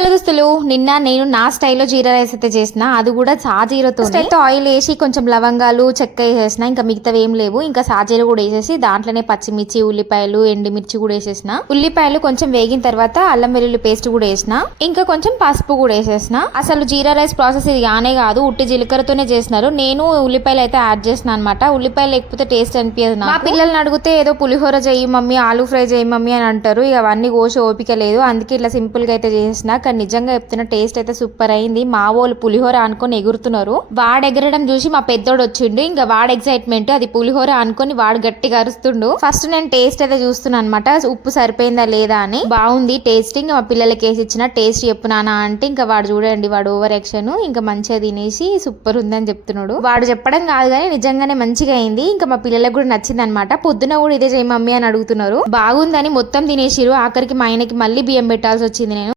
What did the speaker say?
Hello దోస్తులు నిన్న నేను నా స్టైల్లో జీరా రైస్ అయితే చేసిన అది కూడా సాజీరతో ఆయిల్ వేసి కొంచెం లవంగాలు చెక్క వేసేసిన ఇంకా మిగతావి ఏం లేవు. ఇంకా సాజీర కూడా వేసేసి దాంట్లోనే పచ్చిమిర్చి ఉల్లిపాయలు ఎండుమిర్చి కూడా వేసేసిన. ఉల్లిపాయలు కొంచెం వేగిన తర్వాత అల్లం వెల్లుల్లి పేస్ట్ కూడా వేసిన. ఇంకా కొంచెం పసుపు కూడా వేసేసిన. అసలు జీరా రైస్ ప్రాసెస్ ఇది కానే కాదు ఉట్టి జీలకర్రతోనే చేసినారు. నేను ఉల్లిపాయలు అయితే యాడ్ చేసిన అనమాట ఉల్లిపాయలు లేకపోతే టేస్ట్ అనిపించదు. మా పిల్లల్ని అడిగితే ఏదో పులిహోర చెయ్యి మమ్మీ ఆలు ఫ్రై చేయి మమ్మీ అని అంటారు. ఇక అవన్నీ కోసి ఓపిక లేదు. అందుకే ఇట్లా సింపుల్గా అయితే చేసిన కానీ నిజంగా చెప్తున్న టేస్ట్ అయితే సూపర్ అయింది. మా వాళ్ళు పులిహోర అనుకొని ఎగురుతున్నారు. వాడు ఎగరడం చూసి మా పెద్దోడు వచ్చిండు. ఇంకా వాడు ఎక్సైట్మెంట్ అది పులిహోర అనుకొని వాడు గట్టిగా అరుస్తుండు. ఫస్ట్ నేను టేస్ట్ అయితే చూస్తున్నాను అనమాట ఉప్పు సరిపోయిందా లేదా అని. బాగుంది టేస్టింగ్ మా పిల్లలకి వేసి ఇచ్చిన టేస్ట్ చెప్పునానా అంటే ఇంకా వాడు చూడండి వాడు ఓవర్ యాక్షన్ ఇంకా మంచిగా తినేసి సూపర్ ఉందని చెప్తున్నాడు. వాడు చెప్పడం కాదు కానీ నిజంగానే మంచిగా అయింది. ఇంకా మా పిల్లలకు కూడా నచ్చింది అనమాట పొద్దున కూడా ఇదే చేయి మమ్మీ అని అడుగుతున్నారు. బాగుందని మొత్తం తినేసిరు ఆఖరికి మా ఆయనకి మళ్ళీ బియ్యం పెట్టాల్సి వచ్చింది నేను.